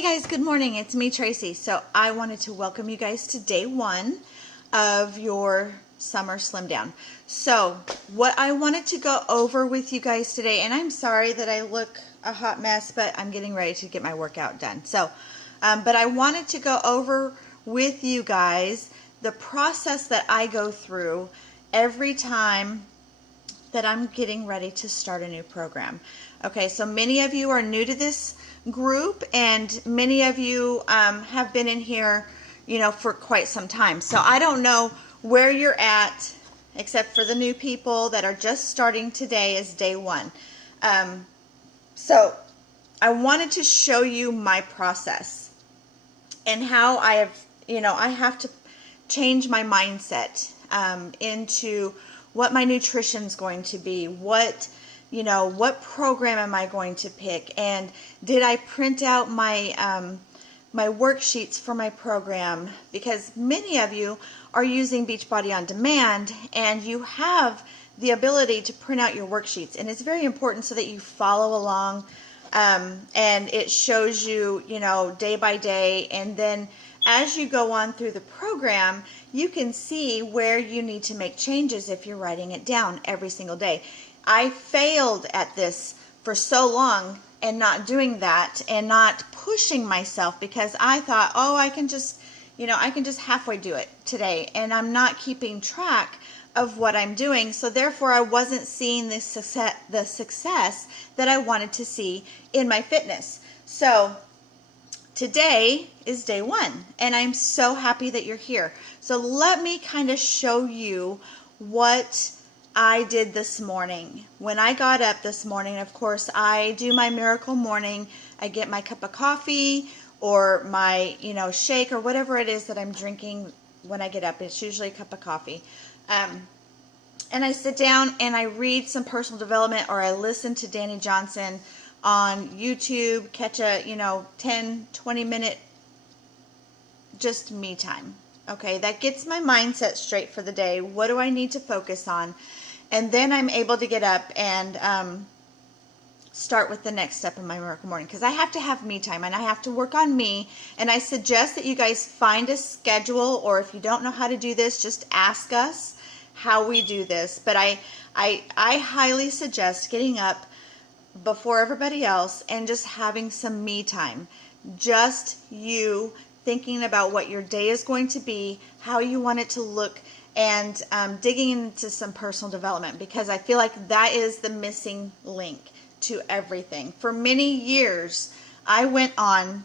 Hey guys, good morning. It's me, Tracy. So I wanted to welcome you guys to day one of your summer Slimdown. So what I wanted to go over with you guys today, and I'm sorry that I look a hot mess, but I'm getting ready to get my workout done. So, but I wanted to go over with you guys the process that I go through every time that I'm getting ready to start a new program. Okay, so many of you are new to this group, and many of you have been in here, for quite some time. So I don't know where you're at, except for the new people that are just starting. Today is day one. So I wanted to show you my process and how I have to change my mindset into what my nutrition's going to be, what program am I going to pick, and did I print out my my worksheets for my program? Because many of you are using Beachbody On Demand, and you have the ability to print out your worksheets, and it's very important so that you follow along, and it shows you, day by day, and then as you go on through the program, you can see where you need to make changes if you're writing it down every single day. I failed at this for so long and not doing that and not pushing myself, because I thought, oh, I can just halfway do it today, and I'm not keeping track of what I'm doing. So therefore I wasn't seeing the success that I wanted to see in my fitness. So today is day one, and I'm so happy that you're here. So let me kind of show you what I did this morning. When I got up this morning, of course, I do my miracle morning. I get my cup of coffee or my, shake or whatever it is that I'm drinking when I get up. It's usually a cup of coffee. And I sit down and I read some personal development, or I listen to Danny Johnson on YouTube, catch a, 10, 20 minute just me time. Okay, that gets my mindset straight for the day. What do I need to focus on? And then I'm able to get up and start with the next step in my miracle morning, because I have to have me time and I have to work on me. And I suggest that you guys find a schedule, or if you don't know how to do this, just ask us how we do this. But I highly suggest getting up before everybody else and just having some me time. Just you thinking about what your day is going to be, how you want it to look, and digging into some personal development, because I feel like that is the missing link to everything. For many years, I went on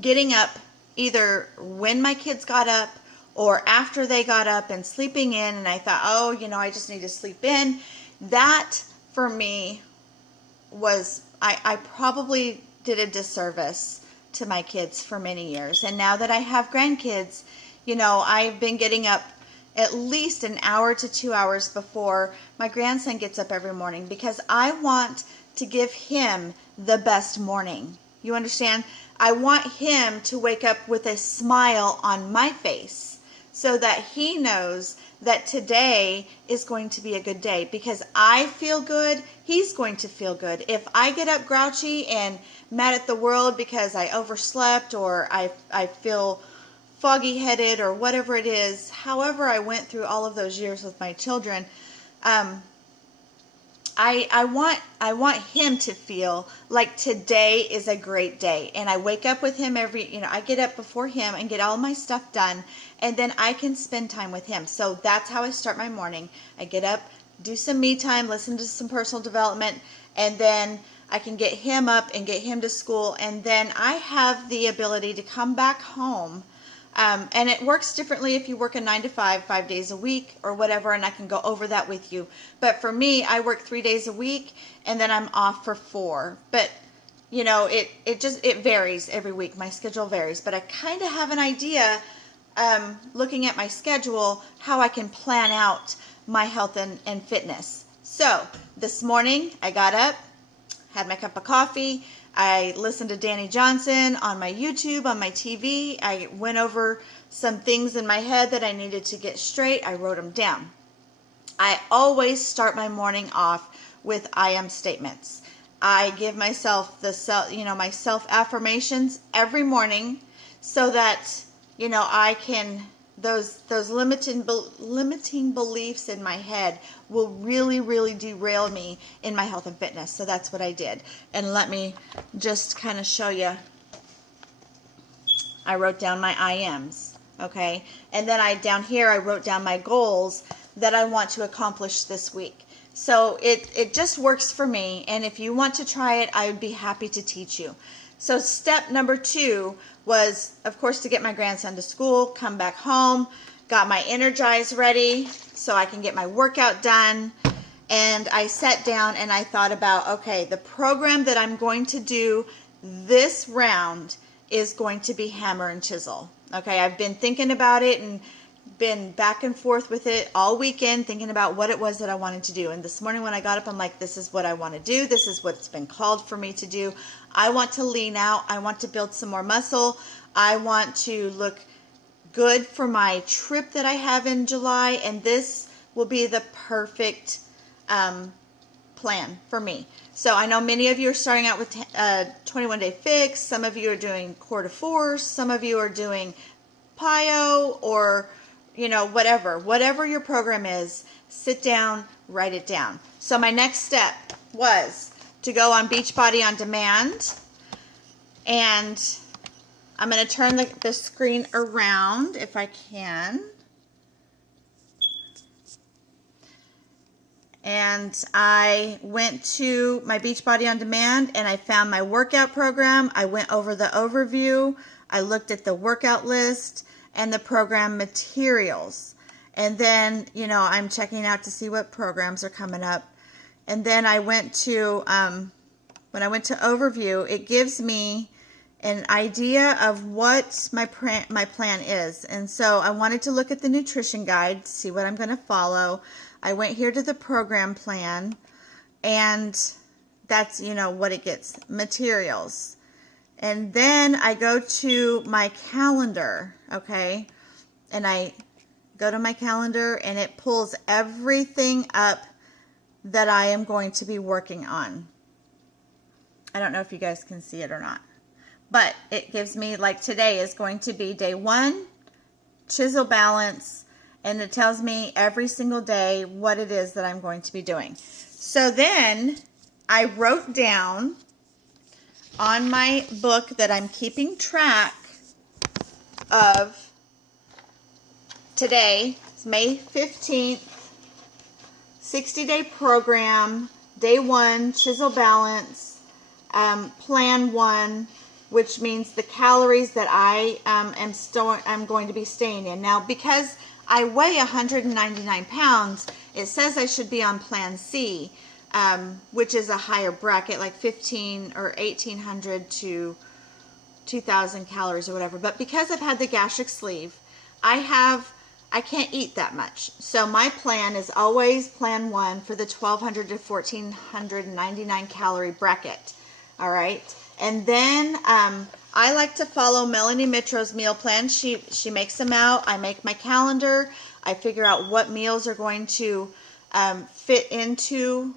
getting up either when my kids got up or after they got up and sleeping in, and I thought, oh, I just need to sleep in. That, for me, was, I probably did a disservice to my kids for many years. And now that I have grandkids, I've been getting up at least an hour to 2 hours before my grandson gets up every morning, because I want to give him the best morning. You understand? I want him to wake up with a smile on my face, so that he knows that today is going to be a good day. Because I feel good, he's going to feel good. If I get up grouchy and mad at the world because I overslept, or I feel foggy headed, or whatever it is, however I went through all of those years with my children, I want him to feel like today is a great day. And I wake up with him I get up before him and get all my stuff done, and then I can spend time with him. So that's how I start my morning. I get up, do some me time, listen to some personal development, and then I can get him up and get him to school. And then I have the ability to come back home. And it works differently if you work a 9 to 5, 5 days a week or whatever, and I can go over that with you. But for me, I work 3 days a week, and then I'm off for 4. But, it varies every week. My schedule varies. But I kind of have an idea, looking at my schedule, how I can plan out my health and fitness. So this morning, I got up, had my cup of coffee. I listened to Danny Johnson on my YouTube, on my TV. I went over some things in my head that I needed to get straight. I wrote them down. I always start my morning off with I am statements. I give myself my self affirmations every morning so that, I can, those limiting beliefs in my head will really, really derail me in my health and fitness. So that's what I did. And let me just kind of show you. I wrote down my IMs, okay? And then down here, I wrote down my goals that I want to accomplish this week. So it just works for me. And if you want to try it, I would be happy to teach you. So step number 2 was, of course, to get my grandson to school, come back home, got my Energize ready so I can get my workout done. And I sat down and I thought about, okay, the program that I'm going to do this round is going to be hammer and chisel. Okay, I've been thinking about it and been back and forth with it all weekend, thinking about what it was that I wanted to do. And this morning when I got up, I'm like, this is what I want to do. This is what's been called for me to do. I want to lean out. I want to build some more muscle. I want to look good for my trip that I have in July. And this will be the perfect plan for me. So I know many of you are starting out with 21-day fix. Some of you are doing core to force. Some of you are doing PIO or whatever your program is, sit down, write it down. So my next step was to go on Beachbody on Demand, and I'm going to turn the screen around if I can. And I went to my Beachbody on Demand and I found my workout program. I went over the overview. I looked at the workout list and the program materials. And then, I'm checking out to see what programs are coming up. And then I went to, when I went to overview, it gives me an idea of what my plan is. And so I wanted to look at the nutrition guide, see what I'm going to follow. I went here to the program plan, and that's, what it gets, materials. And then I go to my calendar, okay? And I go to my calendar and it pulls everything up that I am going to be working on. I don't know if you guys can see it or not. But it gives me, like today is going to be day 1, chisel balance, and it tells me every single day what it is that I'm going to be doing. So then I wrote down on my book that I'm keeping track of today, it's May 15th, 60-day program, day 1, chisel balance, plan 1, which means the calories that I am going to be staying in. Now, because I weigh 199 pounds, it says I should be on plan C, which is a higher bracket, like 15 or 1800 to 2000 calories or whatever. But because I've had the gastric sleeve, I can't eat that much. So my plan is always plan 1 for the 1200 to 1499 calorie bracket. All right. And then I like to follow Melanie Mitro's meal plan. She makes them out. I make my calendar. I figure out what meals are going to fit into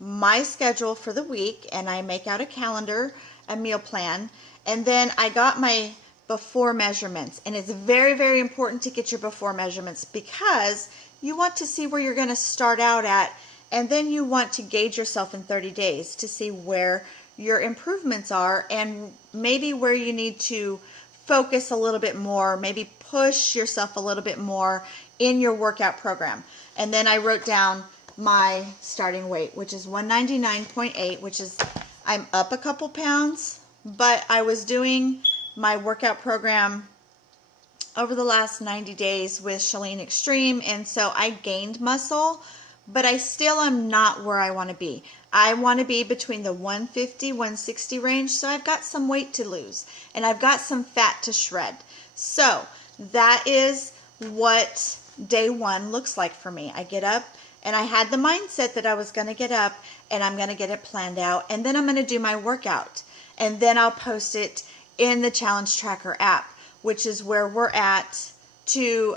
my schedule for the week, and I make out a calendar, a meal plan. And then I got my before measurements, and it's very, very important to get your before measurements because you want to see where you're going to start out at, and then you want to gauge yourself in 30 days to see where your improvements are and maybe where you need to focus a little bit more, maybe push yourself a little bit more in your workout program. And then I wrote down my starting weight, which is 199.8, which is, I'm up a couple pounds, but I was doing my workout program over the last 90 days with Chalene Extreme, and so I gained muscle, but I still am not where I want to be. I want to be between the 150, 160 range, so I've got some weight to lose, and I've got some fat to shred. So that is what day 1 looks like for me. I get up, and I had the mindset that I was going to get up, and I'm going to get it planned out, and then I'm going to do my workout, and then I'll post it in the Challenge Tracker app, which is where we're at to,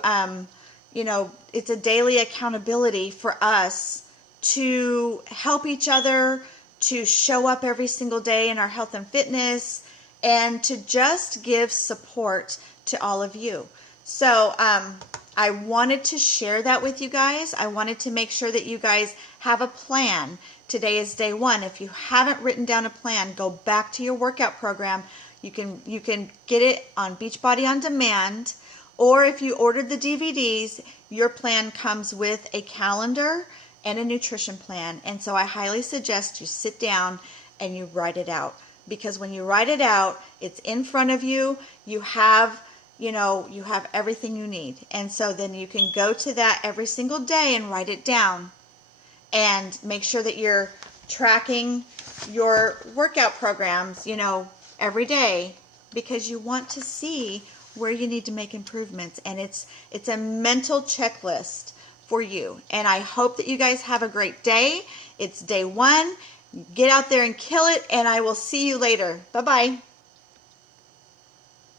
it's a daily accountability for us to help each other, to show up every single day in our health and fitness, and to just give support to all of you. So I wanted to share that with you guys. I wanted to make sure that you guys have a plan. Today is day one. If you haven't written down a plan, go back to your workout program. You can get it on Beachbody On Demand, or if you ordered the DVDs, your plan comes with a calendar and a nutrition plan. And so I highly suggest you sit down and you write it out, because when you write it out, it's in front of you. You have everything you need. And so then you can go to that every single day and write it down, and make sure that you're tracking your workout programs, every day, because you want to see where you need to make improvements. And it's a mental checklist for you. And I hope that you guys have a great day. It's day one. Get out there and kill it, and I will see you later. Bye-bye.